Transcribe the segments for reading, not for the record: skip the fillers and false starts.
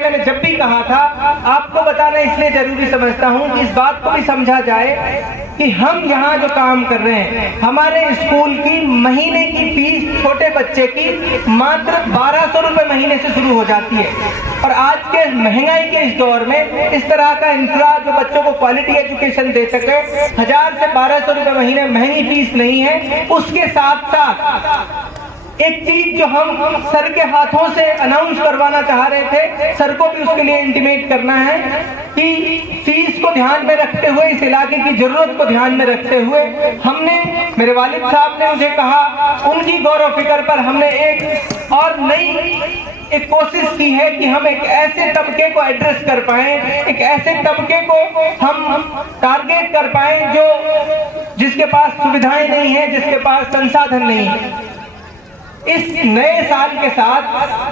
मैंने जब भी कहा था, आपको बताना इसलिए जरूरी समझता हूं कि इस बात को भी समझा जाए कि हम यहाँ जो काम कर रहे हैं, हमारे स्कूल की महीने की फीस छोटे बच्चे की मात्र 1200 रुपए महीने से शुरू हो जाती है। और आज के महंगाई के इस दौर में इस तरह का इंफ्रा जो बच्चों को क्वालिटी एजुकेशन दे सके, 1000 से 1200 रुपए महीने महंगी फीस नहीं है। उसके साथ साथ एक चीज जो हम सर के हाथों से अनाउंस करवाना चाह रहे थे, सर को भी उसके लिए इंटीमेट करना है कि फीस को ध्यान में रखते हुए, इस इलाके की जरूरत को ध्यान में रखते हुए, हमने, मेरे वालिद साहब ने मुझे कहा, उनकी गौरव फिक्र पर हमने एक और नई एक कोशिश की है कि हम एक ऐसे तबके को एड्रेस कर पाए, एक ऐसे तबके को हम टारगेट कर पाए जो जिसके पास सुविधाएं नहीं है, जिसके पास संसाधन नहीं है। इस नए साल के साथ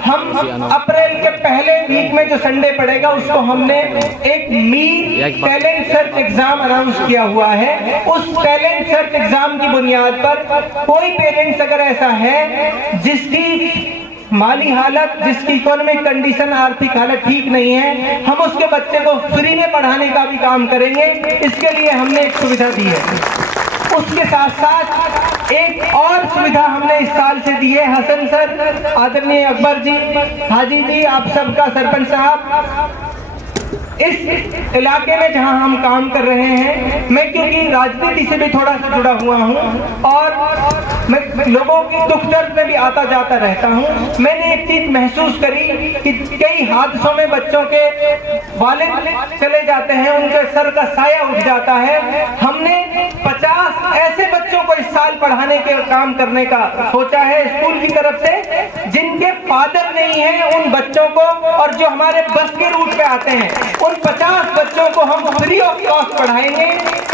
हम अप्रैल के पहले वीक में जो संडे पड़ेगा, उसको हमने एक Mir talent search exam announce किया हुआ है। उस टैलेंट सर्च एग्जाम की बुनियाद पर कोई पेरेंट्स अगर ऐसा है जिसकी माली हालत, जिसकी इकोनॉमिक कंडीशन, आर्थिक हालत ठीक नहीं है, हम उसके बच्चे को फ्री में पढ़ाने का भी काम करेंगे। इसके लिए हमने एक सुविधा दी है। उसके साथ साथ एक और सुविधा हमने इस साल से दी है। हसन सर, आदरणीय अकबर जी, हाजी जी, आप सबका सरपंच साहब, इस इलाके में जहां हम काम कर रहे हैं, मैं क्योंकि राजनीति से भी थोड़ा सा जुड़ा हुआ हूं और मैं लोगों की दुख दर्द में भी आता जाता रहता हूं, मैंने एक चीज महसूस करी कि कई हादसों में बच्चों के वालिद चले जाते हैं, उनके सर का साया उठ जाता है। हमने 50 ऐसे बच्चों को इस साल पढ़ाने के काम करने का सोचा है स्कूल की तरफ से, जिनके फादर नहीं है उन बच्चों को, और जो हमारे बस के रूट पे आते हैं, उन 50 बच्चों को हम फ्री ऑफ कॉस्ट पढ़ाएंगे,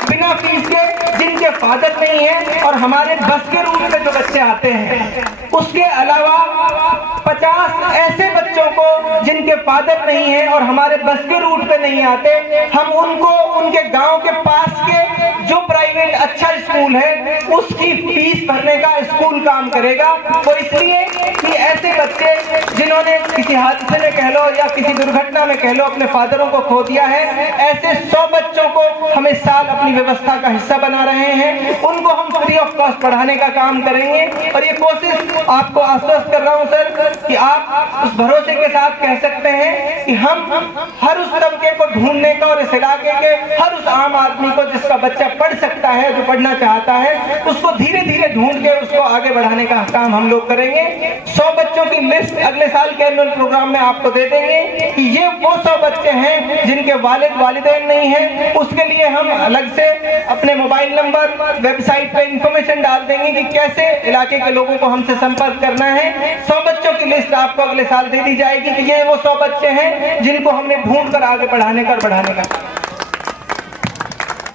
बिना फीस के, जिनके फादर नहीं है और हमारे बस के रूट पे जो बच्चे आते हैं। उसके अलावा 50 ऐसे बच्चों को जिनके फादर नहीं है और हमारे बस के रूट पे नहीं आते, हम उनको उनके गांव के पास के जो प्राइवेट अच्छा स्कूल है उसकी फीस भरने का स्कूल काम करेगा। वो इसलिए कि ऐसे बच्चे जिन्होंने किसी हादसे में कह लो या किसी दुर्घटना में कह लो अपने फादरों को खो दिया है, ऐसे 100 बच्चों को हम इस साल अपनी व्यवस्था का हिस्सा बना रहे हैं। उनको हम फ्री ऑफ कॉस्ट पढ़ाने का काम करेंगे और ये कोशिश आपको आश्वस्त कर रहा हूं सर कि आप उस भरोसे के साथ कह सकते हैं कि हम हर उस तबके को ढूंढने का और इस इलाके के हर उस आम आदमी को जिसका बच्चा पढ़ सकता है, जो पढ़ना चाहता है, उसको धीरे धीरे ढूंढ के उसको आगे बढ़ाने का काम हम लोग करेंगे। 100 बच्चों की लिस्ट अगले साल के एनुअल प्रोग्राम में आपको दे देंगे कि ये वो 100 बच्चे हैं जिनके वालिदैन नहीं है। उसके लिए हम अलग से अपने मोबाइल नंबर, वेबसाइट पे इंफॉर्मेशन डाल देंगे कि कैसे इलाके के लोगों को हमसे संपर्क करना है। 100 बच्चों की लिस्ट आपको अगले साल दे दी जाएगी कि ये वो 100 बच्चे हैं जिनको हमने ढूंढ कर आगे बढ़ाने का